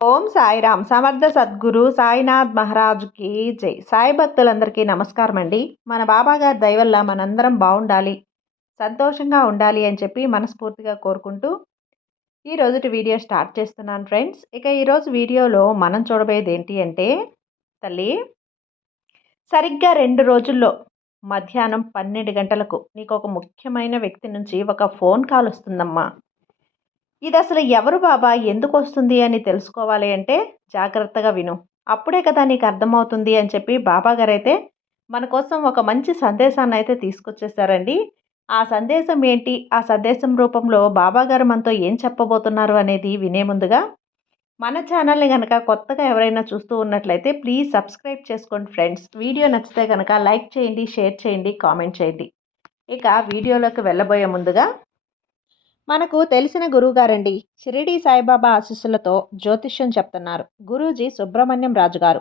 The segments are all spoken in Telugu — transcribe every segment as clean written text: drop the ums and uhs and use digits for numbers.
ఓం సాయిరామ్ సమర్థ సద్గురు సాయినాథ్ మహారాజుకి జై. సాయి భక్తులందరికీ నమస్కారం అండి. మన బాబా గారి దయ వల్ల మనందరం బాగుండాలి, సంతోషంగా ఉండాలి అని చెప్పి మనస్ఫూర్తిగా కోరుకుంటూ ఈ రోజుటి వీడియో స్టార్ట్ చేస్తున్నాను ఫ్రెండ్స్. ఇక ఈరోజు వీడియోలో మనం చూడబోయేది ఏంటి అంటే, తల్లి సరిగ్గా 2 రోజుల్లో మధ్యాహ్నం 12 గంటలకు నీకు ఒక ముఖ్యమైన వ్యక్తి నుంచి ఒక ఫోన్ కాల్ వస్తుందమ్మా. ఇది అసలు ఎవరు బాబా, ఎందుకు వస్తుంది అని తెలుసుకోవాలి అంటే జాగ్రత్తగా విను. అప్పుడే కదా నీకు అర్థమవుతుంది అని చెప్పి బాబా గారైతే మన కోసం ఒక మంచి సందేశాన్ని అయితే తీసుకొచ్చేసారండి. ఆ సందేశం ఏంటి, ఆ సందేశం రూపంలో బాబా గారు మనతో ఏం చెప్పబోతున్నారు అనేది వినే ముందుగా మన ఛానల్ని కనుక కొత్తగా ఎవరైనా చూస్తూ ఉన్నట్లయితే ప్లీజ్ సబ్స్క్రైబ్ చేసుకోండి ఫ్రెండ్స్. వీడియో నచ్చితే కనుక లైక్ చేయండి, షేర్ చేయండి, కామెంట్ చేయండి. ఇక వీడియోలోకి వెళ్ళబోయే ముందుగా మనకు తెలిసిన గురువుగారండి, షిరిడి సాయిబాబా ఆశీస్సులతో జ్యోతిష్యం చెప్తున్నారు గురూజీ సుబ్రహ్మణ్యం రాజు గారు.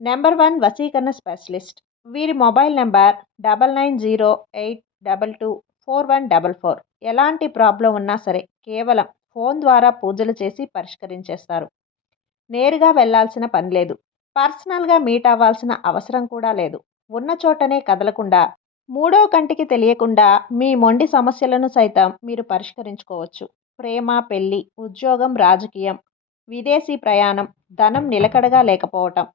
నెంబర్ 1 వశీకరణ స్పెషలిస్ట్. వీరి మొబైల్ నెంబర్ 9908224144. ఎలాంటి ప్రాబ్లం ఉన్నా సరే కేవలం ఫోన్ ద్వారా పూజలు చేసి పరిష్కరించేస్తారు. నేరుగా వెళ్లాల్సిన పని లేదు, పర్సనల్గా మీట్ అవ్వాల్సిన అవసరం కూడా లేదు. ఉన్న చోటనే కదలకుండా, మూడో కంటికి తెలియకుండా మీ మొండి సమస్యలను సైతం మీరు పరిష్కరించుకోవచ్చు. ప్రేమ, పెళ్లి, ఉద్యోగం, రాజకీయం, విదేశీ ప్రయాణం, ధనం నిలకడగా లేకపోవటం,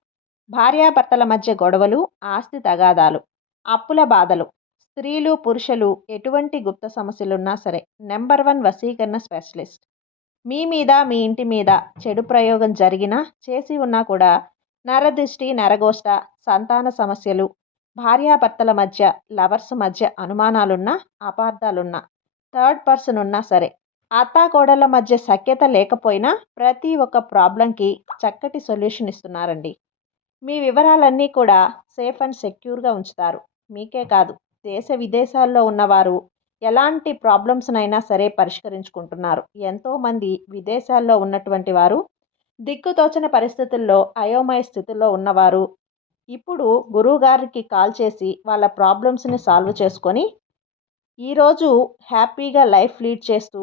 భార్యాభర్తల మధ్య గొడవలు, ఆస్తి తగాదాలు, అప్పుల బాధలు, స్త్రీలు పురుషులు ఎటువంటి గుప్త సమస్యలున్నా సరే నెంబర్ 1 వశీకరణ స్పెషలిస్ట్. మీ మీద, మీ ఇంటి మీద చెడు ప్రయోగం జరిగినా, చేసి ఉన్నా కూడా నరదృష్టి, నరగోష్ట, సంతాన సమస్యలు, భార్యాభర్తల మధ్య, లవర్స్ మధ్య అనుమానాలున్నా, అపార్థాలున్నా, థర్డ్ పర్సన్ ఉన్నా సరే, అత్తాకోడళ్ళ మధ్య సఖ్యత లేకపోయినా ప్రతి ఒక్క ప్రాబ్లంకి చక్కటి సొల్యూషన్ ఇస్తున్నారండి. మీ వివరాలన్నీ కూడా సేఫ్ అండ్ సెక్యూర్గా ఉంచుతారు. మీకే కాదు, దేశ విదేశాల్లో ఉన్నవారు ఎలాంటి ప్రాబ్లమ్స్నైనా సరే పరిష్కరించుకుంటున్నారు. ఎంతోమంది విదేశాల్లో ఉన్నటువంటి వారు, దిక్కుతోచని పరిస్థితుల్లో అయోమయ స్థితిలో ఉన్నవారు ఇప్పుడు గురువుగారికి కాల్ చేసి వాళ్ళ ప్రాబ్లమ్స్ని సాల్వ్ చేసుకొని ఈరోజు హ్యాపీగా లైఫ్ లీడ్ చేస్తూ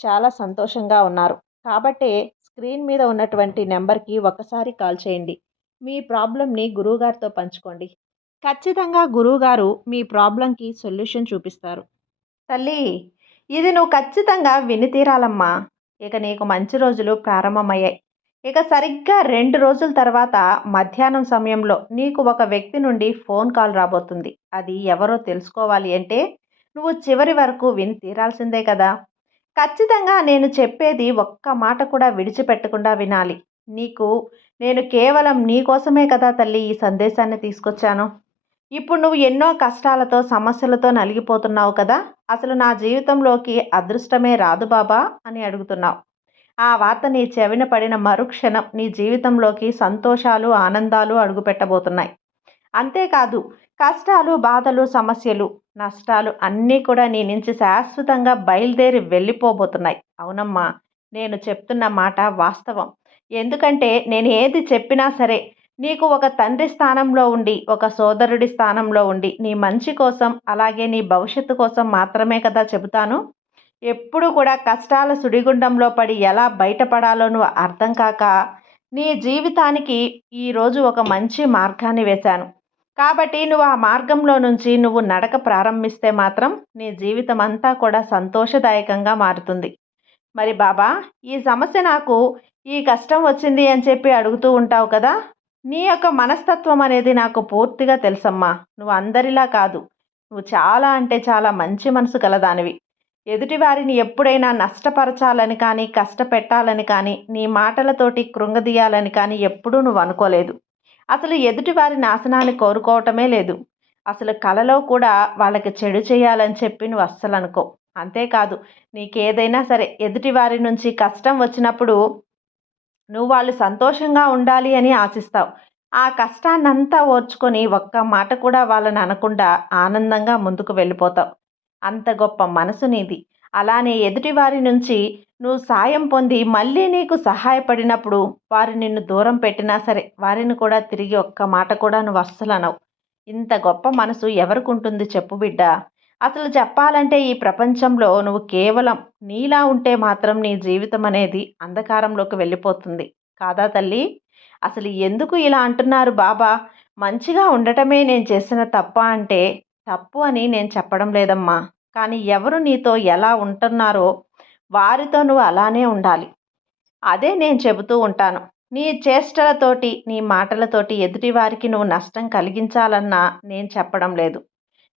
చాలా సంతోషంగా ఉన్నారు. కాబట్టే స్క్రీన్ మీద ఉన్నటువంటి నెంబర్కి ఒకసారి కాల్ చేయండి. మీ ప్రాబ్లంని గురువుగారితో పంచుకోండి. ఖచ్చితంగా గురువుగారు మీ ప్రాబ్లంకి సొల్యూషన్ చూపిస్తారు. తల్లి, ఇది నువ్వు ఖచ్చితంగా విని తీరాలమ్మా. ఇక నీకు మంచి రోజులు ప్రారంభమయ్యాయి. ఇక సరిగ్గా 2 రోజుల తర్వాత మధ్యాహ్నం సమయంలో నీకు ఒక వ్యక్తి నుండి ఫోన్ కాల్ రాబోతుంది. అది ఎవరో తెలుసుకోవాలి అంటే నువ్వు చివరి వరకు విని తీరాల్సిందే కదా. ఖచ్చితంగా నేను చెప్పేది ఒక్క మాట కూడా విడిచిపెట్టకుండా వినాలి. నీకు నేను కేవలం నీ కోసమే కదా తల్లి ఈ సందేశాన్ని తీసుకొచ్చాను. ఇప్పుడు నువ్వు ఎన్నో కష్టాలతో, సమస్యలతో నలిగిపోతున్నావు కదా. అసలు నా జీవితంలోకి అదృష్టమే రాదు బాబా అని అడుగుతున్నావు. ఆ వార్త నీ చెవిన పడిన మరుక్షణం నీ జీవితంలోకి సంతోషాలు, ఆనందాలు అడుగుపెట్టబోతున్నాయి. అంతేకాదు, కష్టాలు, బాధలు, సమస్యలు, నష్టాలు అన్నీ కూడా నీ నుంచి శాశ్వతంగా బయలుదేరి వెళ్ళిపోబోతున్నాయి. అవునమ్మా, నేను చెప్తున్న మాట వాస్తవం. ఎందుకంటే నేను ఏది చెప్పినా సరే నీకు ఒక తండ్రి స్థానంలో ఉండి, ఒక సోదరుడి స్థానంలో ఉండి, నీ మంచి కోసం, అలాగే నీ భవిష్యత్తు కోసం మాత్రమే కదా చెబుతాను. ఎప్పుడు కూడా కష్టాల సుడిగుండంలో పడి ఎలా బయటపడాలో నువ్వు అర్థం కాక నీ జీవితానికి ఈరోజు ఒక మంచి మార్గాన్ని వేశాను. కాబట్టి నువ్వు ఆ మార్గంలో నుంచి నువ్వు నడక ప్రారంభిస్తే మాత్రం నీ జీవితం అంతా కూడా సంతోషదాయకంగా మారుతుంది. మరి బాబా, ఈ సమస్య నాకు, ఈ కష్టం వచ్చింది అని చెప్పి అడుగుతూ ఉంటావు కదా. నీ యొక్క మనస్తత్వం అనేది నాకు పూర్తిగా తెలుసమ్మా. నువ్వు అందరిలా కాదు, నువ్వు చాలా అంటే చాలా మంచి మనసు కలదానివి. ఎదుటివారిని ఎప్పుడైనా నష్టపరచాలని కానీ, కష్టపెట్టాలని కానీ, నీ మాటలతోటి కృంగదీయాలని కానీ ఎప్పుడూ నువ్వు అనుకోలేదు. అసలు ఎదుటివారి నాశనాన్ని కోరుకోవటమే లేదు. అసలు కలలో కూడా వాళ్ళకి చెడు చేయాలని చెప్పి నువ్వు అస్సలు అనుకో. అంతేకాదు, నీకేదైనా సరే ఎదుటివారి నుంచి కష్టం వచ్చినప్పుడు నువ్వు వాళ్ళు సంతోషంగా ఉండాలి అని ఆశిస్తావు. ఆ కష్టాన్నంతా ఓర్చుకొని ఒక్క మాట కూడా వాళ్ళని అనకుండా ఆనందంగా ముందుకు వెళ్ళిపోతావు. అంత గొప్ప మనసు నీది. అలానే ఎదుటివారి నుంచి నువ్వు సాయం పొంది మళ్ళీ నీకు సహాయపడినప్పుడు వారు నిన్ను దూరం పెట్టినా సరే వారిని కూడా తిరిగి ఒక్క మాట కూడా నువ్వు అస్సలు అనవు. ఇంత గొప్ప మనసు ఎవరికి ఉంటుంది చెప్పు బిడ్డ. అసలు చెప్పాలంటే ఈ ప్రపంచంలో నువ్వు కేవలం నీలా ఉంటే మాత్రం నీ జీవితం అనేది అంధకారంలోకి వెళ్ళిపోతుంది. కాదా తల్లి? అసలు ఎందుకు ఇలా అంటున్నారు బాబా? మంచిగా ఉండటమే నేను చేసిన తప్పా అంటే, తప్పు అని నేను చెప్పడం లేదమ్మా. కానీ ఎవరు నీతో ఎలా ఉంటున్నారో వారితో నువ్వు అలానే ఉండాలి. అదే నేను చెబుతూ ఉంటాను. నీ చేష్టలతోటి, నీ మాటలతోటి ఎదుటివారికి నువ్వు నష్టం కలిగించాలన్నా నేను చెప్పడం లేదు.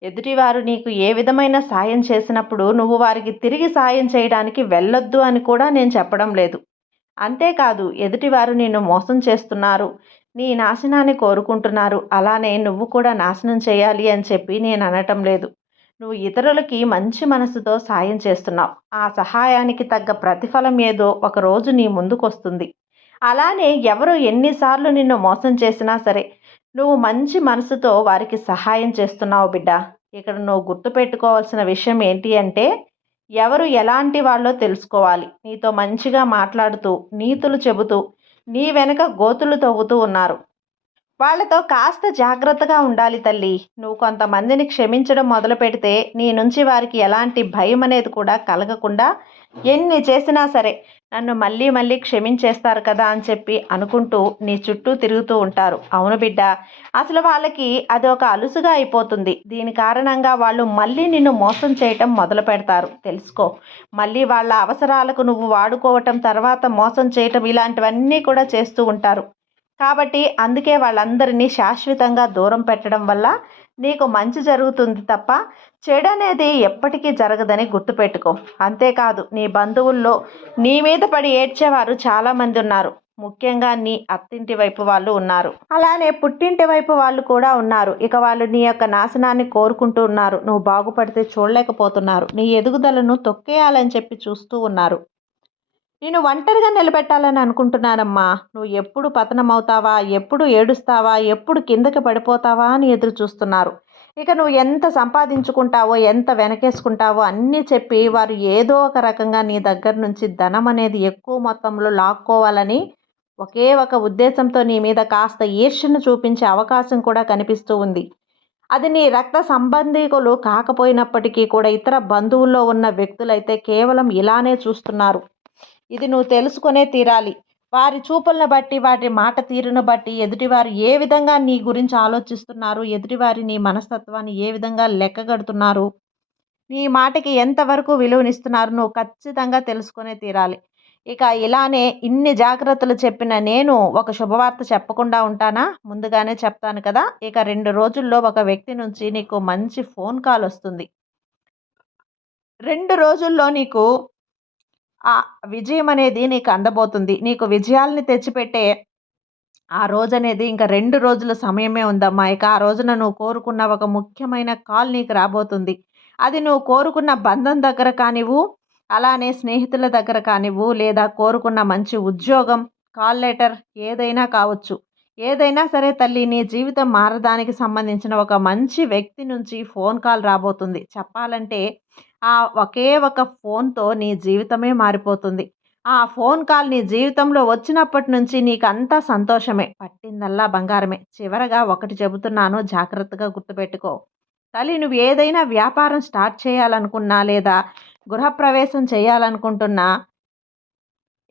ఎదుటివారు నీకు ఏ విధమైన సాయం చేసినప్పుడు నువ్వు వారికి తిరిగి సాయం చేయడానికి వెళ్ళొద్దు అని కూడా నేను చెప్పడం లేదు. అంతేకాదు ఎదుటివారు నిన్ను మోసం చేస్తున్నారు, నీ నాశనాన్ని కోరుకుంటున్నారు, అలానే నువ్వు కూడా నాశనం చేయాలి అని చెప్పి నేను అనటం లేదు. నువ్వు ఇతరులకి మంచి మనసుతో సాయం చేస్తున్నావు. ఆ సహాయానికి తగ్గ ప్రతిఫలం ఏదో ఒకరోజు నీ ముందుకొస్తుంది. అలానే ఎవరు ఎన్నిసార్లు నిన్ను మోసం చేసినా సరే, నువ్వు మంచి మనసుతో వారికి సహాయం చేస్తున్నావు బిడ్డ. ఇక్కడ నువ్వు గుర్తుపెట్టుకోవాల్సిన విషయం ఏంటి అంటే, ఎవరు ఎలాంటి వాళ్ళో తెలుసుకోవాలి. నీతో మంచిగా మాట్లాడుతూ, నీతులు చెబుతూ, నీ వెనక గోతులు తవ్వుతూ ఉన్నారు. వాళ్ళతో కాస్త జాగ్రత్తగా ఉండాలి తల్లి. నువ్వు కొంతమందిని క్షమించడం మొదలుపెడితే నీ నుంచి వారికి ఎలాంటి భయం అనేది కూడా కలగకుండా ఎన్ని చేసినా సరే నన్ను మళ్ళీ మళ్ళీ క్షమించేస్తారు కదా అని చెప్పి అనుకుంటూ నీ చుట్టూ తిరుగుతూ ఉంటారు. అవును బిడ్డ, అసలు వాళ్ళకి అది ఒక అలుసుగా అయిపోతుంది. దీని కారణంగా వాళ్ళు మళ్ళీ నిన్ను మోసం చేయటం మొదలు పెడతారు. తెలుసుకో. మళ్ళీ వాళ్ళ అవసరాలకు నువ్వు వాడుకోవటం, తర్వాత మోసం చేయటం, ఇలాంటివన్నీ కూడా చేస్తూ ఉంటారు. కాబట్టి అందుకే వాళ్ళందరినీ శాశ్వతంగా దూరం పెట్టడం వల్ల నీకు మంచి జరుగుతుంది తప్ప చెడు అనేది ఎప్పటికీ జరగదని గుర్తుపెట్టుకో. అంతేకాదు నీ బంధువుల్లో నీ మీద పడి ఏడ్చేవారు చాలామంది ఉన్నారు. ముఖ్యంగా నీ అత్తింటి వైపు వాళ్ళు ఉన్నారు. అలానే పుట్టింటి వైపు వాళ్ళు కూడా ఉన్నారు. ఇక వాళ్ళు నీ యొక్క నాశనాన్ని కోరుకుంటూ ఉన్నారు. నువ్వు బాగుపడితే చూడలేకపోతున్నారు. నీ ఎదుగుదలను తొక్కేయాలని చెప్పి చూస్తూ ఉన్నారు. నేను ఒంటరిగా నిలబెట్టాలని అనుకుంటున్నానమ్మా. నువ్వు ఎప్పుడు పతనమవుతావా, ఎప్పుడు ఏడుస్తావా, ఎప్పుడు కిందకి పడిపోతావా అని ఎదురు చూస్తున్నారు. ఇక నువ్వు ఎంత సంపాదించుకుంటావో, ఎంత వెనకేసుకుంటావో అన్నీ చెప్పి వారు ఏదో ఒక రకంగా నీ దగ్గర నుంచి ధనం అనేది ఎక్కువ మొత్తంలో లాక్కోవాలని ఒకే ఒక ఉద్దేశంతో నీ మీద కాస్త ఈర్ష్యను చూపించే అవకాశం కూడా కనిపిస్తూ ఉంది. అది నీ రక్త సంబంధికులు కాకపోయినప్పటికీ కూడా ఇతర బంధువుల్లో ఉన్న వ్యక్తులైతే కేవలం ఇలానే చూస్తున్నారు. ఇది నువ్వు తెలుసుకునే తీరాలి. వారి చూపులను బట్టి, వారి మాట తీరును బట్టి ఎదుటివారు ఏ విధంగా నీ గురించి ఆలోచిస్తున్నారు, ఎదుటివారి నీ మనస్తత్వాన్ని ఏ విధంగా లెక్కగడుతున్నారు, నీ మాటకి ఎంతవరకు విలువనిస్తున్నారు నువ్వు ఖచ్చితంగా తెలుసుకునే తీరాలి. ఇక ఇలానే ఇన్ని జాగ్రత్తలు చెప్పిన నేను ఒక శుభవార్త చెప్పకుండా ఉంటానా? ముందుగానే చెప్తాను కదా! ఇక 2 రోజుల్లో ఒక వ్యక్తి నుంచి నీకు మంచి ఫోన్ కాల్ వస్తుంది. 2 రోజుల్లో నీకు ఆ విజయం అనేది నీకు అందబోతుంది. నీకు విజయాల్ని తెచ్చిపెట్టే ఆ రోజనేది ఇంక 2 రోజుల సమయమే ఉందమ్మా. ఇక ఆ రోజున నువ్వు కోరుకున్న ఒక ముఖ్యమైన కాల్ నీకు రాబోతుంది. అది నువ్వు కోరుకున్న బంధం దగ్గర కానివ్వు, అలానే స్నేహితుల దగ్గర కానివ్వు, లేదా కోరుకున్న మంచి ఉద్యోగం, కాల్ లెటర్ ఏదైనా కావచ్చు. ఏదైనా సరే తల్లి, నీ జీవితం మారడానికి సంబంధించిన ఒక మంచి వ్యక్తి నుంచి ఫోన్ కాల్ రాబోతుంది. చెప్పాలంటే ఆ ఒకే ఒక ఫోన్‌తో నీ జీవితమే మారిపోతుంది. ఆ ఫోన్ కాల్ నీ జీవితంలో వచ్చినప్పటి నుంచి నీకంతా సంతోషమే. పట్టిందల్లా బంగారమే. చివరగా ఒకటి చెబుతున్నాను, జాగ్రత్తగా గుర్తుపెట్టుకో. తల్లి, నువ్వు ఏదైనా వ్యాపారం స్టార్ట్ చేయాలనుకున్నా, లేదా గృహప్రవేశం చేయాలనుకుంటున్నా,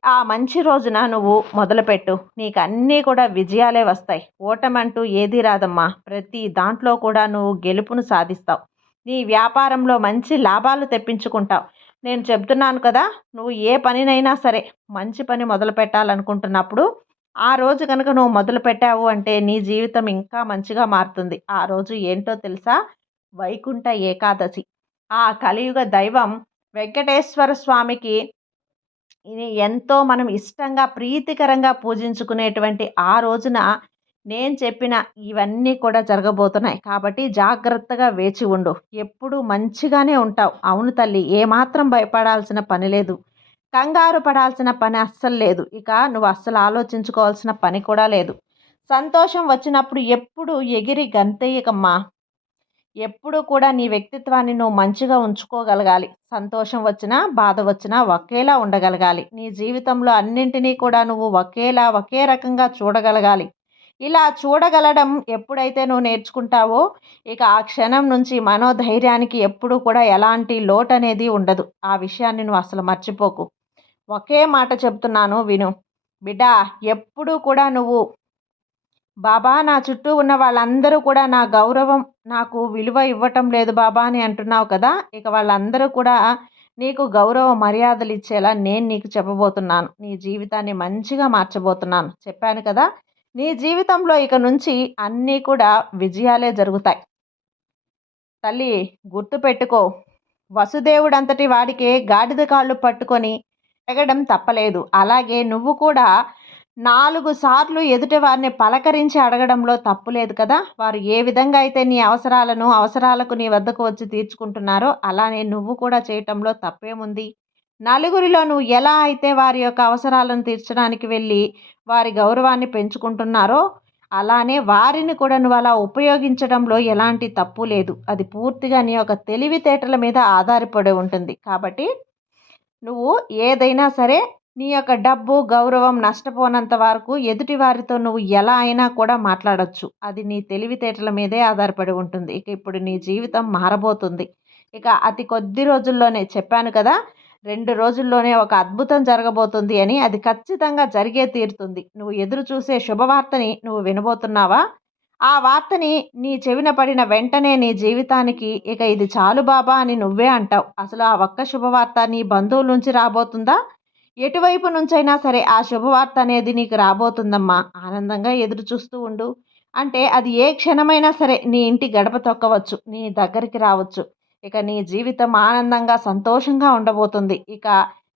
ఆ మంచి రోజున నువ్వు మొదలుపెట్టు. నీకన్నీ కూడా విజయాలే వస్తాయి. ఓటమంటూ ఏదీ రాదమ్మా. ప్రతి దాంట్లో కూడా నువ్వు గెలుపును సాధిస్తావు. నీ వ్యాపారంలో మంచి లాభాలు తెప్పించుకుంటావు. నేను చెప్తున్నాను కదా! నువ్వు ఏ పనినైనా సరే మంచి పని మొదలుపెట్టాలనుకుంటున్నప్పుడు, ఆ రోజు గనుక నువ్వు మొదలుపెట్టావు అంటే నీ జీవితం ఇంకా మంచిగా మారుతుంది. ఆ రోజు ఏంటో తెలుసా? వైకుంఠ ఏకాదశి. ఆ కలియుగ దైవం వెంకటేశ్వర స్వామికి ఇది ఎంతో మనం ఇష్టంగా, ప్రీతికరంగా పూజించుకునేటువంటి ఆ రోజున నేను చెప్పిన ఇవన్నీ కూడా జరగబోతున్నాయి. కాబట్టి జాగ్రత్తగా వేచి ఉండు. ఎప్పుడూ మంచిగానే ఉంటావు. అవును తల్లి, ఏమాత్రం భయపడాల్సిన పని లేదు. కంగారు పడాల్సిన పని అస్సలు లేదు. ఇక నువ్వు అస్సలు ఆలోచించుకోవాల్సిన పని కూడా లేదు. సంతోషం వచ్చినప్పుడు ఎప్పుడు ఎగిరి గంతెయ్యకమ్మా. ఎప్పుడూ కూడా నీ వ్యక్తిత్వాన్ని నువ్వు మంచిగా ఉంచుకోగలగాలి. సంతోషం వచ్చినా, బాధ వచ్చినా ఒకేలా ఉండగలగాలి. నీ జీవితంలో అన్నింటినీ కూడా నువ్వు ఒకేలా, ఒకే రకంగా చూడగలగాలి. ఇలా చూడగలడం ఎప్పుడైతే నువ్వు నేర్చుకుంటావో, ఇక ఆ క్షణం నుంచి మనోధైర్యానికి ఎప్పుడూ కూడా ఎలాంటి లోటనేది ఉండదు. ఆ విషయాన్ని నువ్వు అసలు మర్చిపోకు. ఒకే మాట చెప్తున్నాను విను. బిడ్డా, ఎప్పుడూ కూడా నువ్వు బాబా నా చుట్టూ ఉన్న వాళ్ళందరూ కూడా నా గౌరవం నాకు విలువ ఇవ్వటం లేదు బాబా అని అంటున్నావు కదా! ఇక వాళ్ళందరూ కూడా నీకు గౌరవ మర్యాదలు ఇచ్చేలా నేను నీకు చెప్పబోతున్నాను. నీ జీవితాన్ని మంచిగా మార్చబోతున్నాను. చెప్పాను కదా! నీ జీవితంలో ఇక నుంచి అన్నీ కూడా విజయాలే జరుగుతాయి. తల్లి, గుర్తుపెట్టుకో. వసుదేవుడంతటి వాడికే గాడిద కాళ్ళు పట్టుకొని ఎగడం తప్పలేదు. అలాగే నువ్వు కూడా 4 సార్లు ఎదుటి వారిని పలకరించి అడగడంలో తప్పు లేదు కదా! వారు ఏ విధంగా అయితే నీ అవసరాలకు నీ వద్దకు వచ్చి తీర్చుకుంటున్నారో, అలానే నువ్వు కూడా చేయటంలో తప్పేముంది? నలుగురిలో నువ్వు ఎలా అయితే వారి యొక్క అవసరాలను తీర్చడానికి వెళ్ళి వారి గౌరవాన్ని పెంచుకుంటున్నారో, అలానే వారిని కూడా నువ్వు అలా ఉపయోగించడంలో ఎలాంటి తప్పు లేదు. అది పూర్తిగా నీ యొక్క తెలివితేటల మీద ఆధారపడి ఉంటుంది. కాబట్టి నువ్వు ఏదైనా సరే నీ యొక్క డబ్బు, గౌరవం నష్టపోనంత వరకు ఎదుటి వారితో నువ్వు ఎలా అయినా కూడా మాట్లాడొచ్చు. అది నీ తెలివితేటల మీదే ఆధారపడి ఉంటుంది. ఇక ఇప్పుడు నీ జీవితం మారబోతుంది. ఇక అతి కొద్ది రోజుల్లోనే చెప్పాను కదా! 2 రోజుల్లోనే ఒక అద్భుతం జరగబోతుంది అని. అది ఖచ్చితంగా జరిగే తీరుతుంది. నువ్వు ఎదురు చూసే శుభవార్తని నువ్వు వినబోతున్నావా? ఆ వార్తని నీ చెవిన పడిన వెంటనే నీ జీవితానికి ఇక ఇది చాలు బాబా అని నువ్వే అంటావు. అసలు ఆ ఒక్క శుభవార్త నీ బంధువుల నుంచి రాబోతుందా? ఎటువైపు నుంచైనా సరే ఆ శుభవార్త అనేది నీకు రాబోతుందమ్మా. ఆనందంగా ఎదురు చూస్తూ ఉండు. అంటే అది ఏ క్షణమైనా సరే నీ ఇంటి గడప తొక్కవచ్చు. నీ దగ్గరికి రావచ్చు. ఇక నీ జీవితం ఆనందంగా, సంతోషంగా ఉండబోతుంది. ఇక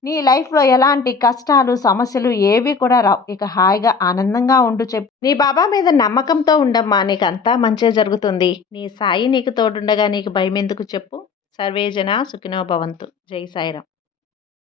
నీ లైఫ్‌లో ఎలాంటి కష్టాలు, సమస్యలు ఏవి కూడా రావు. ఇక హాయిగా, ఆనందంగా ఉండు నీ బాబా మీద నమ్మకంతో ఉండమ్మా. నీకంతా మంచే జరుగుతుంది. నీ సాయి నీకు తోడుండగా నీకు భయమెందుకు చెప్పు. సర్వేజన సుఖినో భవంతు. జై సాయిరాం.